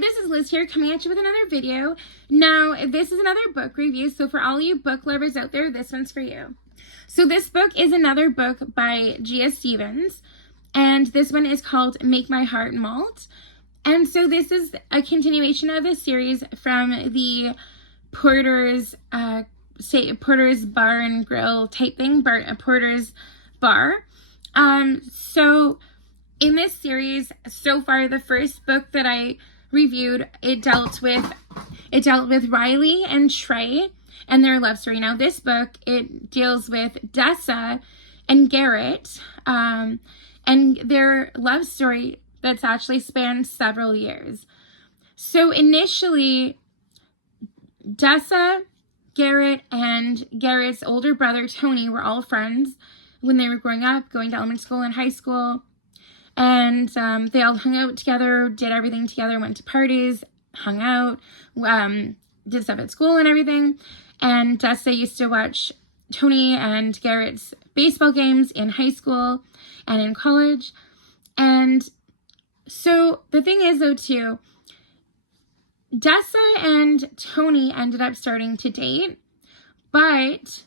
this is Liz here coming at you with another video. Now, this is another book review, so for all you book lovers out there, this one's for you. So this book is another book by Gia Stevens, and this one is called Make My Heart Malt. And so this is a continuation of the series from the Porter's Porter's Bar and Grill type thing, Porter's Bar. So in this series, so far, the first book that I reviewed, it dealt with Riley and Trey and their love story. Now this book, it deals with Dessa and Garrett, and their love story that's actually spanned several years. So initially, Dessa, Garrett, and Garrett's older brother, Tony, were all friends when they were growing up, going to elementary school and high school. And they all hung out together, did everything together, went to parties, hung out, did stuff at school and everything. And Dessa used to watch Tony and Garrett's baseball games in high school and in college. And so the thing is, though, too, Dessa and Tony ended up starting to date, but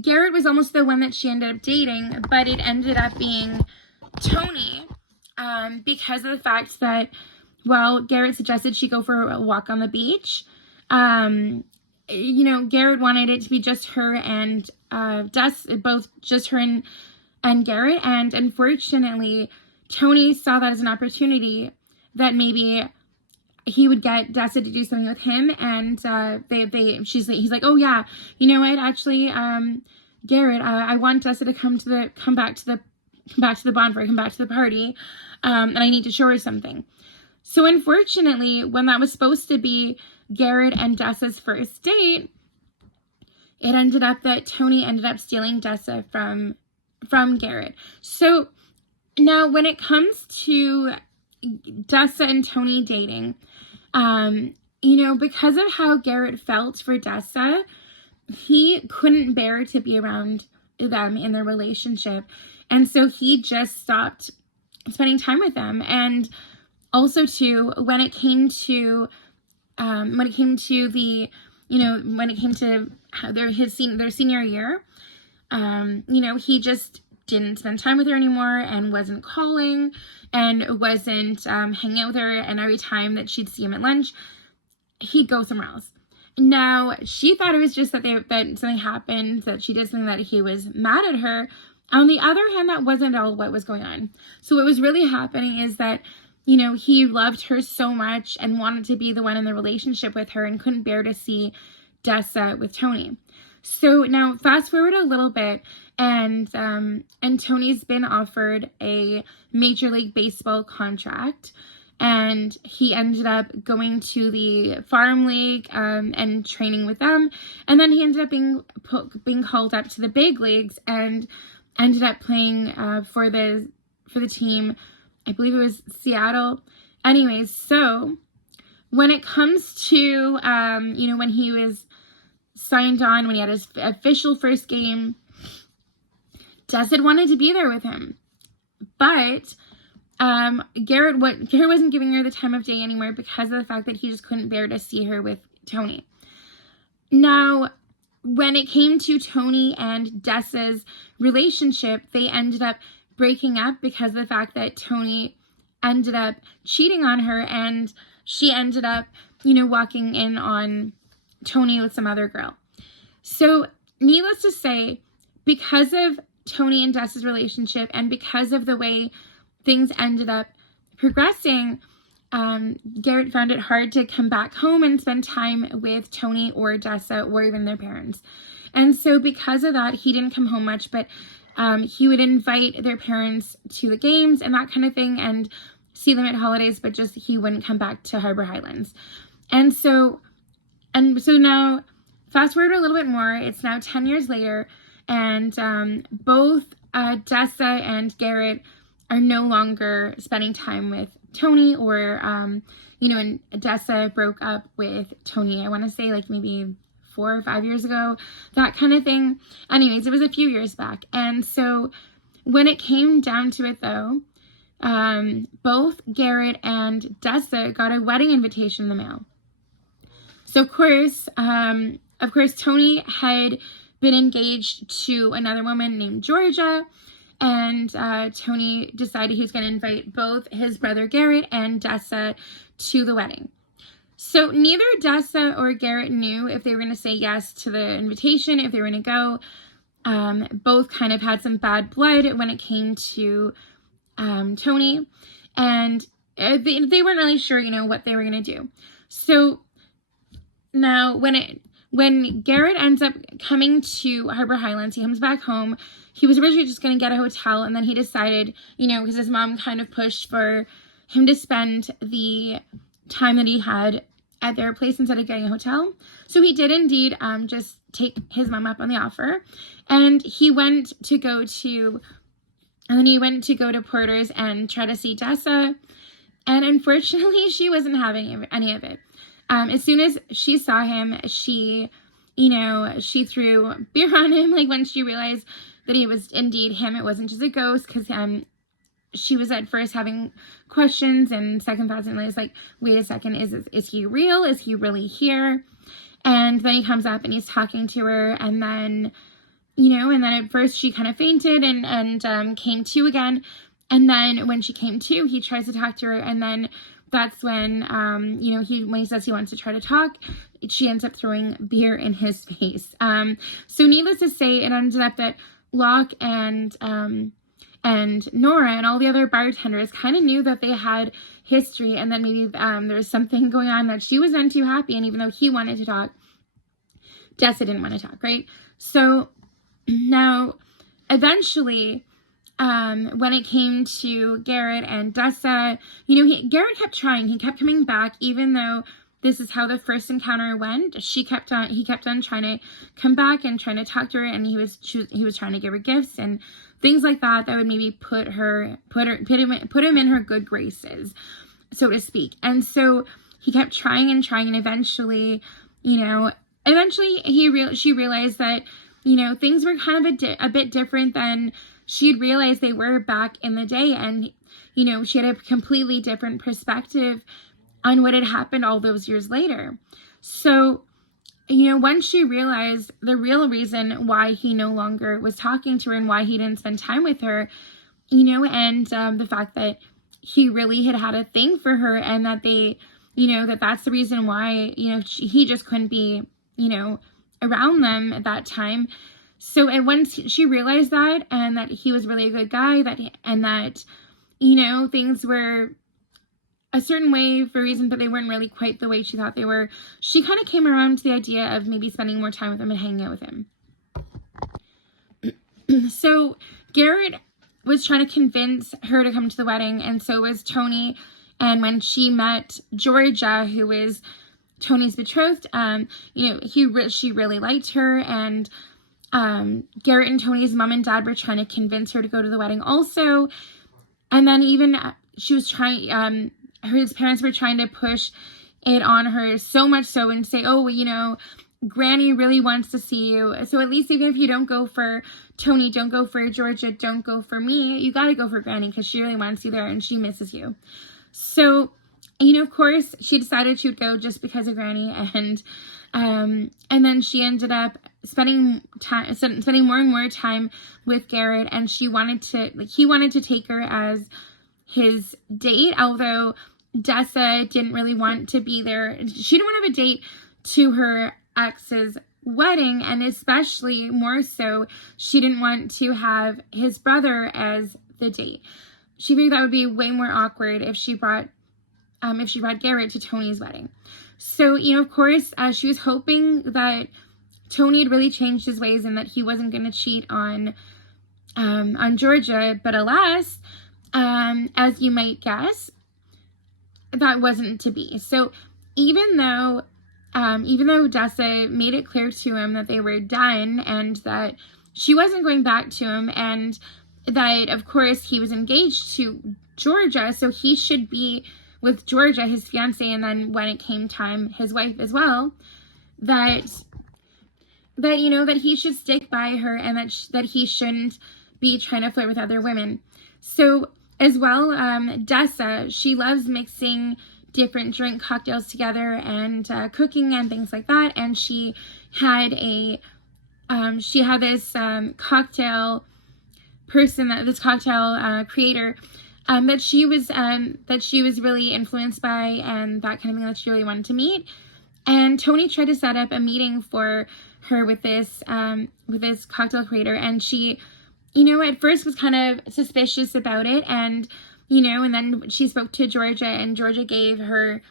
Garrett was almost the one that she ended up dating, but it ended up being Tony, because of the fact that, well, Garrett suggested she go for a walk on the beach. Garrett wanted it to be just her and both just her and Garrett, and unfortunately, Tony saw that as an opportunity that maybe he would get Dessa to do something with him, and he's like, oh yeah, you know what? Actually, Garrett, I want Dessa to come back to the bonfire, come back to the party, and I need to show her something. So unfortunately, when that was supposed to be Garrett and Dessa's first date, it ended up that Tony ended up stealing Dessa from Garrett. So now when it comes to Dessa and Tony dating, because of how Garrett felt for Dessa, he couldn't bear to be around them in their relationship. And so he just stopped spending time with them. And also too, when it came to their senior year, he just didn't spend time with her anymore and wasn't calling and wasn't hanging out with her. And every time that she'd see him at lunch, he'd go somewhere else. Now, she thought it was just that something happened, that she did something, that he was mad at her. On the other hand, that wasn't all what was going on. So what was really happening is that, he loved her so much and wanted to be the one in the relationship with her and couldn't bear to see Dessa with Tony. So now fast forward a little bit, and Tony's been offered a Major League Baseball contract, and he ended up going to the farm league and training with them, and then he ended up being called up to the big leagues and ended up playing for the team. I believe it was Seattle. Anyways, so when it comes to when he was signed on, when he had his official first game, Dessa wanted to be there with him, but Garrett wasn't giving her the time of day anymore because of the fact that he just couldn't bear to see her with Tony. Now, when it came to Tony and Dessa's relationship, they ended up breaking up because of the fact that Tony ended up cheating on her, and she ended up, walking in on Tony with some other girl. So, needless to say, because of Tony and Dessa's relationship and because of the way things ended up progressing, Garrett found it hard to come back home and spend time with Tony or Dessa or even their parents. And so because of that, he didn't come home much, but he would invite their parents to the games and that kind of thing and see them at holidays, but just he wouldn't come back to Harbor Highlands. And so now, fast forward a little bit more, it's now 10 years later, and both Dessa and Garrett are no longer spending time with Tony, or, and Dessa broke up with Tony, I want to say like maybe 4 or 5 years ago, that kind of thing. Anyways, it was a few years back. And so when it came down to it, though, both Garrett and Dessa got a wedding invitation in the mail. So of course, Tony had been engaged to another woman named Georgia, and Tony decided he was going to invite both his brother Garrett and Dessa to the wedding. So neither Dessa or Garrett knew if they were going to say yes to the invitation, if they were going to go. Both kind of had some bad blood when it came to Tony, and they weren't really sure, what they were going to do. So now when Garrett ends up coming to Harbor Highlands, he comes back home. He was originally just going to get a hotel, and then he decided, because his mom kind of pushed for him to spend the time that he had at their place instead of getting a hotel. So he did indeed just take his mom up on the offer, and he went to go to Porter's and try to see Dessa, and unfortunately she wasn't having any of it. As soon as she saw him, she threw beer on him, like when she realized that he was indeed him. It wasn't just a ghost, because she was at first having questions and second thoughts, and was like, wait a second, is he real? Is he really here? And then he comes up and he's talking to her, and then at first she kind of fainted and came to again. And then when she came to, he tries to talk to her, and then that's when, when he says he wants to try to talk, she ends up throwing beer in his face. So needless to say, it ended up that Locke and Nora and all the other bartenders kind of knew that they had history, and that maybe there was something going on, that she wasn't too happy. And even though he wanted to talk, Dessa didn't want to talk, right? So now, eventually, when it came to Garrett and Dessa, Garrett kept trying. He kept coming back, even though this is how the first encounter went. He kept on trying to come back and trying to talk to her, and he was trying to give her gifts and things like that would maybe put him in her good graces, so to speak. And so he kept trying, and eventually, she realized that, things were kind of a bit different than she'd realized they were back in the day. And, she had a completely different perspective on what had happened all those years later. So, once she realized the real reason why he no longer was talking to her and why he didn't spend time with her, and the fact that he really had a thing for her, and that they, that's the reason why, he just couldn't be, around them at that time. So once she realized that, and that he was really a good guy, and that things were a certain way for a reason, but they weren't really quite the way she thought they were, she kind of came around to the idea of maybe spending more time with him and hanging out with him. So Garrett was trying to convince her to come to the wedding, and so was Tony. And when she met Georgia, who is Tony's betrothed, she really liked her, and Garrett and Tony's mom and dad were trying to convince her to go to the wedding also. And then even she was trying, his parents were trying to push it on her so much so, and say, oh, Granny really wants to see you. So at least even if you don't go for Tony, don't go for Georgia, don't go for me, you got to go for Granny, because she really wants you there and she misses you. So, of course, she decided she would go just because of Granny, and then she ended up spending more and more time with Garrett, and he wanted to take her as his date, although Dessa didn't really want to be there. She didn't want to have a date to her ex's wedding, and especially more so, she didn't want to have his brother as the date. She figured that would be way more awkward if she brought Garrett to Tony's wedding. So, of course, she was hoping that Tony had really changed his ways and that he wasn't going to cheat on Georgia. But alas, as you might guess, that wasn't to be. So even though Dessa made it clear to him that they were done and that she wasn't going back to him, and that, of course, he was engaged to Georgia, so he should be with Georgia, his fiance, and then when it came time, his wife as well, that he should stick by her, and that he shouldn't be trying to flirt with other women. So as well, Dessa, she loves mixing different drink cocktails together and cooking and things like that. And she had this cocktail person, this cocktail creator, that she was really influenced by, and that kind of thing that she really wanted to meet. And Tony tried to set up a meeting for her with this cocktail creator, and she, at first was kind of suspicious about it, and and then she spoke to Georgia, and Georgia gave her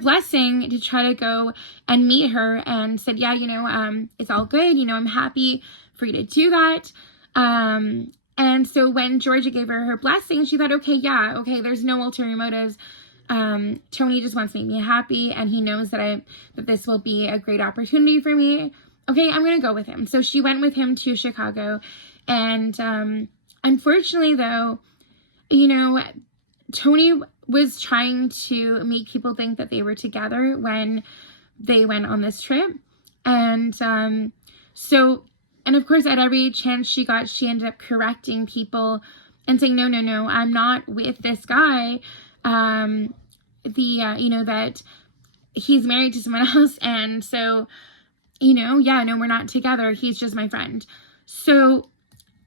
blessing to try to go and meet her, and said, yeah, it's all good, I'm happy for you to do that. And so when Georgia gave her blessing, she thought, okay, there's no ulterior motives. Tony just wants to make me happy, and he knows that this will be a great opportunity for me. Okay, I'm gonna go with him. So she went with him to Chicago, and unfortunately, though, Tony was trying to make people think that they were together when they went on this trip, and and of course, at every chance she got, she ended up correcting people and saying, no, I'm not with this guy. That he's married to someone else. And so, no, we're not together. He's just my friend. So,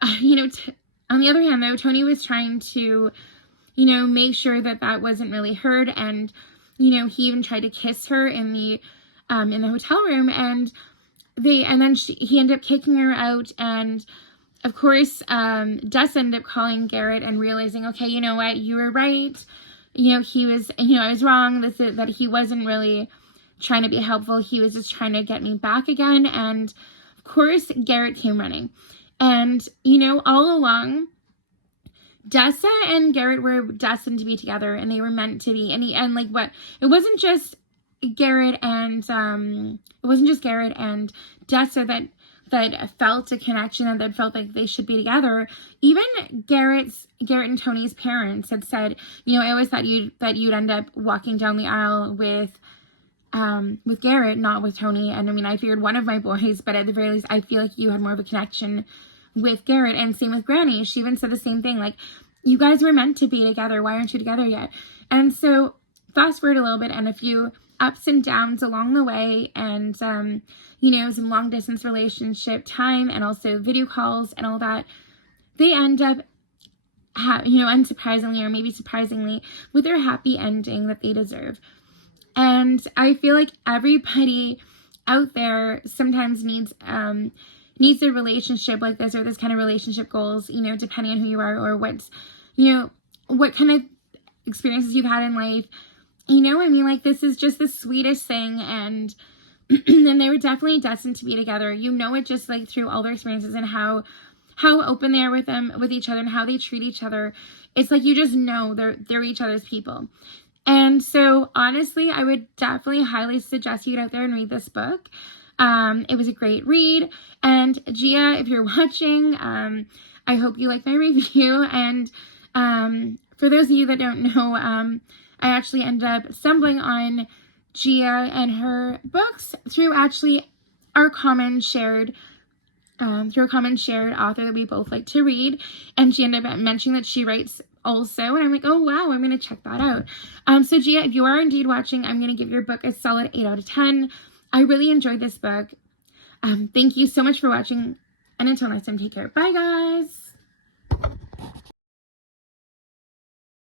on the other hand, though, Tony was trying to, make sure that wasn't really heard. And, he even tried to kiss her in the hotel room, and he ended up kicking her out. And of course, Dessa ended up calling Garrett and realizing, okay, you know what, you were right. He was, I was wrong. That he wasn't really trying to be helpful. He was just trying to get me back again. And of course, Garrett came running. And, all along, Dessa and Garrett were destined to be together, and they were meant to be. It wasn't just Garrett and Dessa that felt a connection, and that felt like they should be together. Even Garrett and Tony's parents had said, I always thought you'd end up walking down the aisle with Garrett, not with Tony. And I figured one of my boys, but at the very least, I feel like you had more of a connection with Garrett. And same with Granny. She even said the same thing, like, you guys were meant to be together. Why aren't you together yet? And so fast forward a little bit, and a few ups and downs along the way, and some long distance relationship time, and also video calls and all that, they end up unsurprisingly, or maybe surprisingly, with their happy ending that they deserve. And I feel like everybody out there sometimes needs a relationship like this, or this kind of relationship goals, depending on who you are, or what kind of experiences you've had in life. This is just the sweetest thing, and and they were definitely destined to be together. It just like through all their experiences, and how open they are with each other, and how they treat each other. It's like, you just know they're each other's people. And so honestly, I would definitely highly suggest you get out there and read this book. It was a great read. And Gia, if you're watching, I hope you like my review. And for those of you that don't know, I actually ended up stumbling on Gia and her books through actually our common shared author that we both like to read. And she ended up mentioning that she writes also, and I'm like, oh wow, I'm going to check that out. So Gia, if you are indeed watching, I'm going to give your book a solid 8 out of 10. I really enjoyed this book. Thank you so much for watching, and until next time, take care. Bye, guys.